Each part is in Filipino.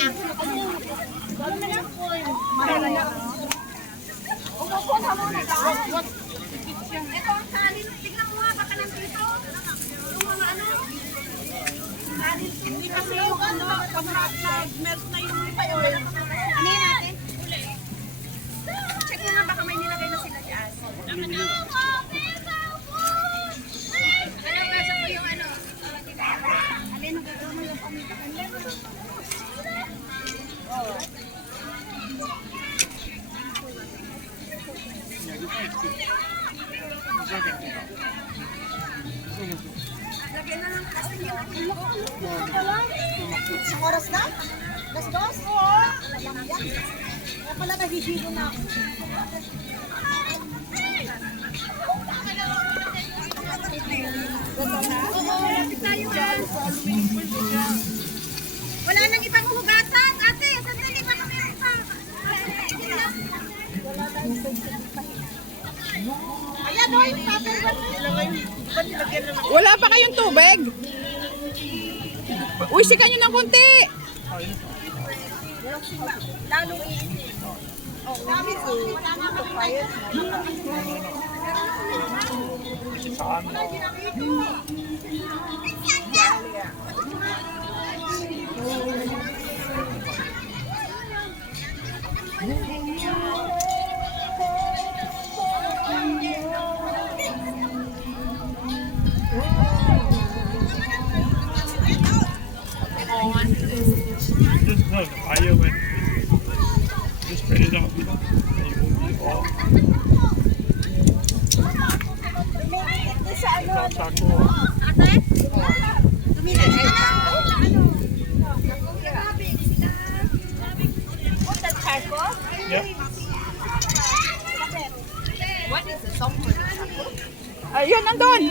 Ito ang kanin. Tignan mo nga, baka nandito. Yung mga ano. Kanin. Hindi kasi yung ano, pag nag-melt na yung oil. Ano yun natin? Check mo nga, baka may nilagay na sila dyan. Ano ba sa yung ano? Alin ang gagawin mo yung pamitakan? Oo. Lagyan na lang kasi yung isang oras na? Das-dos? Oo. Kaya pala nahihilo na ako. Oo, lapit tayo ha. Wala nang ibang hugatan. Ate, sandali pa kami pa. Wala tayong ayan o, yung Wala pa kayong tubig? Uy, sikan nyo ng konti. lalong iinit. Wala nga kami Just no, the fire went. Just spread it out, you know. And you move it all. Taco. ate? Tumilay ka na. Punta charco? Yeah. What is the song for the charco? Ayun, andun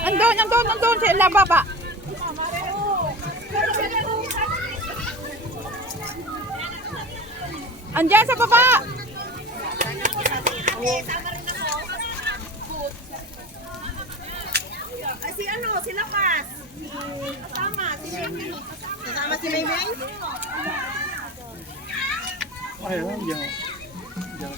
sa lababa. Andiyan sa baba. Ay, si ano, si Lakas. Kasama, si Maymay. Kasama si Maymay? Ayun, yeah. Yeah.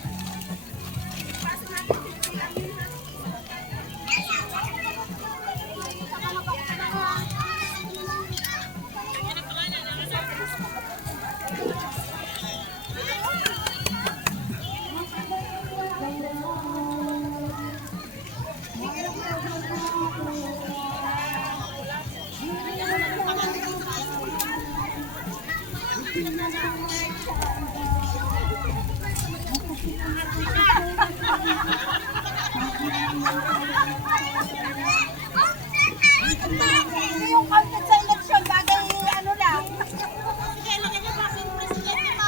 Yung content sa election, bagay ano lang. Sige, lagyan niyo pa si Presidente mo.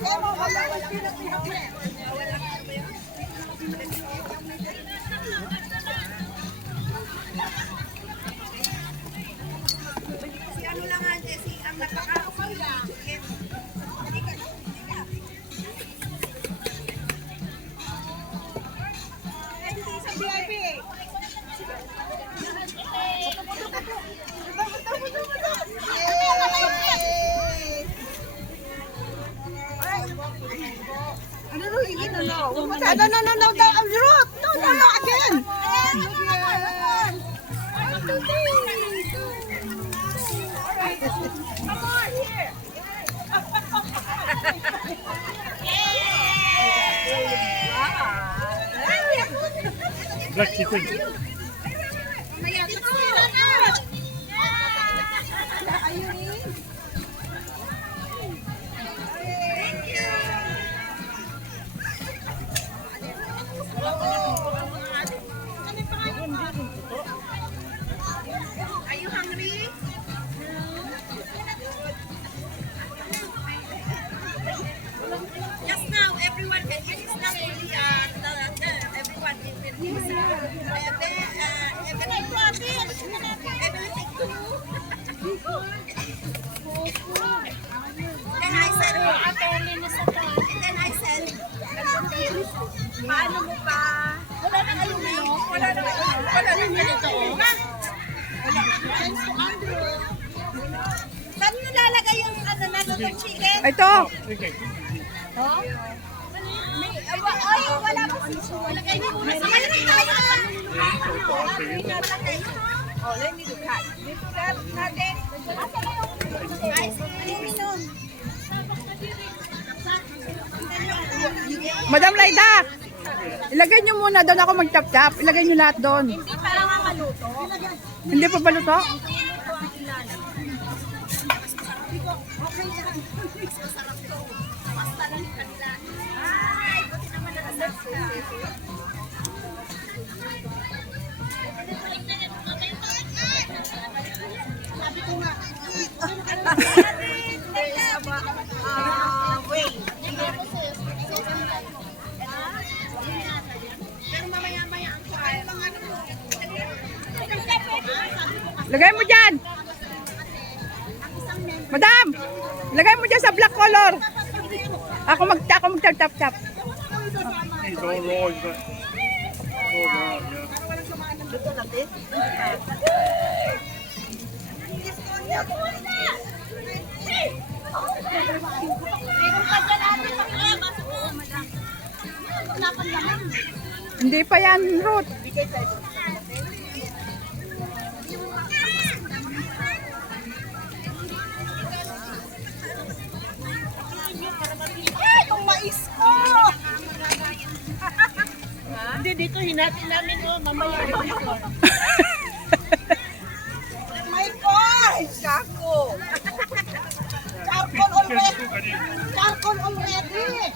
Kaya mo, wala pinag-pinag. Si ano lang nga, si ang nagkakaroon lang. Sa VIP. Ano no, hindi na no. No, again. Come on, here. Black chicken. Are you hungry? Just now, everyone can eat. It's not only everyone can eat. lutong chicken. Ito. Okay. Ay, wala pa sisi. Wala kayo muna. Mayroon tayo. Yeah, so far, sige. Oh, let me look at. Dito natin. Asa na yung ice cream nun? Madam Laida. Ilagay nyo muna doon ako mag-chop-chop. Ilagay nyo lahat doon. Hindi para nga maluto. Hindi pa baluto? Basta lang yung kanila. Ay, buti naman nakasasya. Sabi ko nga. Wait. Pero mamaya-maya ang kuhain. Lagay mo dyan. Madam, lagay mo dyan sa black color. Ako mag-chop-chop. He's all raw, he's got all raw, yeah. Hindi pa yan, Ruth. Ay, yung mais ko! Hindi, dito hinatin namin, oh, mamaya. My God! Kako! Charcoal already! Charcoal already!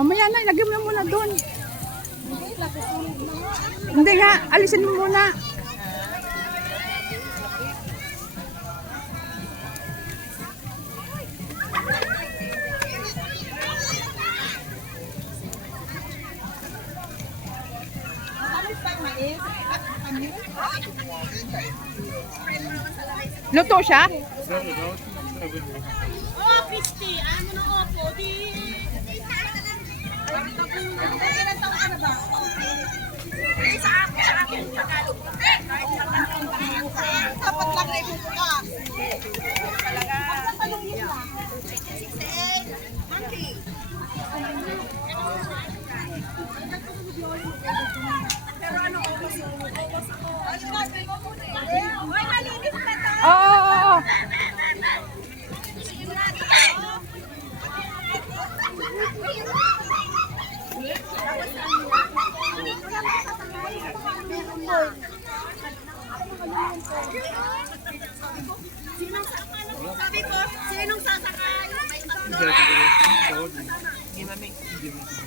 Mamaya na, ilagay mo muna doon. Hindi nga, alisin mo muna. Luto siya? Is that what else? Oh, Christy! Ano na opo? Di... Ilan taon ka na ba? Sa akin. Dapat lang na ibuka. Talaga. Monkey. Pero ano ko gusto mo? Ay, malinis na to. Oo. Sabi ko, sinong sasakay? May tatlo. Is that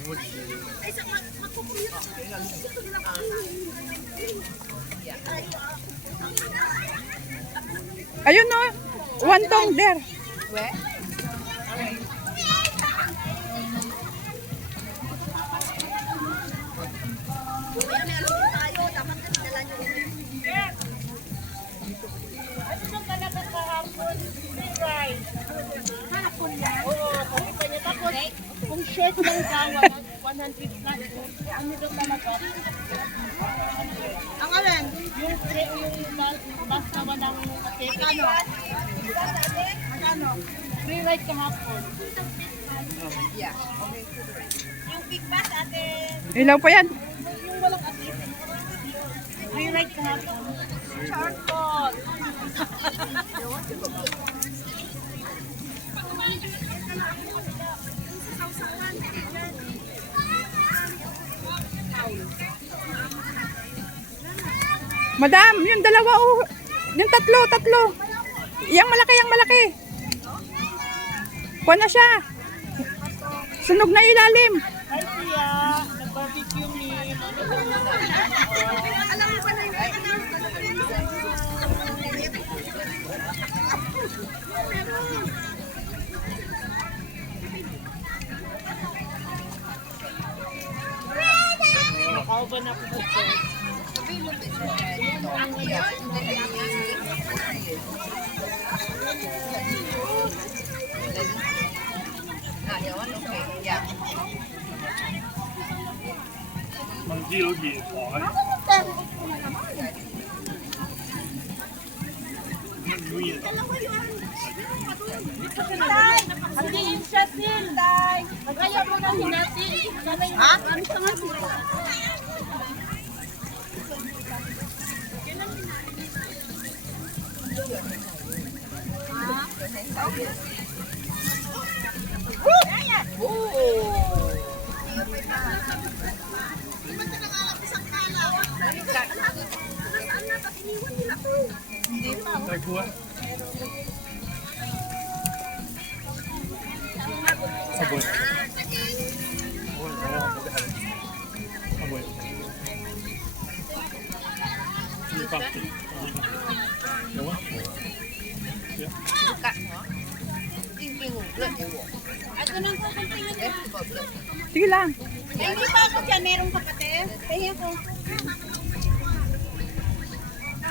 what it is? Ay, sa magpupulit ako. Ayun no. One tong there. Kaya may alam tayo, dapat na dinala nyo. Ano bang talaga kahapon? Free ride. Hapon yan? Oo, sabi pa niya. Tapos, kung short lang daw, 100 plus. Ano daw talaga? Ang alin? Yung bus na walang ticket. Ano? Ano? Free ride kahapon. Yeah. Yung big bus, ate. Ilaw pa yan. Yung walang asin. Free ride kahapon. Charcoal. Madam, yung dalawa oh. Yung tatlo. Yang malaki. Kuha na siya. Sunog na ilalim. Hi, Tia. Nag-barbecue me. Alam mo ba na yung Nakauban na po po. deal here, boy. Tay, hatiin siya sin, Tay. Kaya mo na hinati. Ha? Ano sa nga sila? Like what? Subway. Subway. You got it. You want? Yeah. Ito nang kukuntingin. Sige lang. Hindi pa ako dyan, merong kapatid. Kaya ko.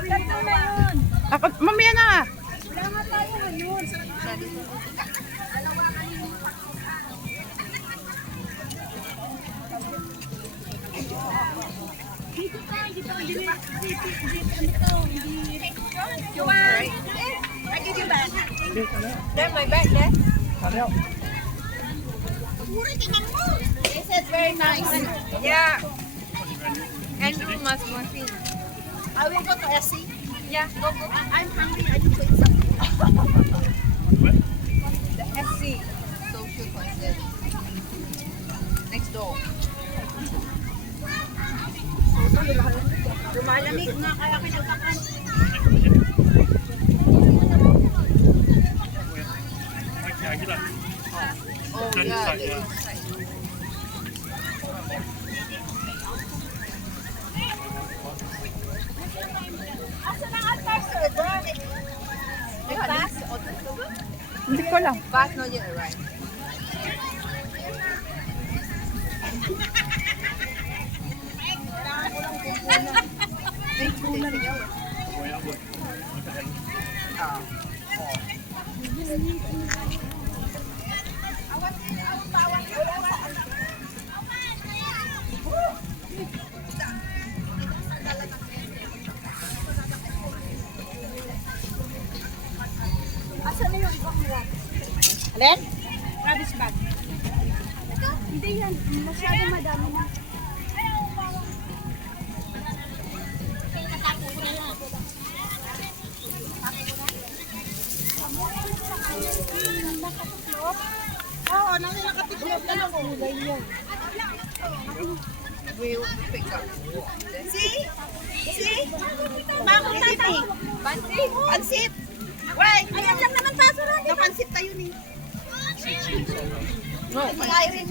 Ganda na yun. Ako, mamaya na. Wala nga tayo ngayon. Dito tayo, dito. I give you back. There, my bag, there. Mura tingnan mo. This is very nice. Yeah. And you must see. I will go to SC. Yeah, go. I'm hungry. I need to eat something. What? The SC. Social concept. Next door. Lumalamig na kaya kinagpapan. Okay, get up. Oh, Turn yeah. inside, yeah. Asa na ang parcel, bro? Pass? Hindi ko alam. Fast no yet arrive. Wait, I'm looking. What the heck? Asa na yung ibang mo? Alin? Travis bag. Hindi yan. Masyado madami na. Oo, nang nakatiklop na lang kulay niya. We will pick up. See? See? Bakit tayo? Pansit? Pansit? Wait, ayan lang naman paso natin. Napansit tayo ni. No, Tayo rin.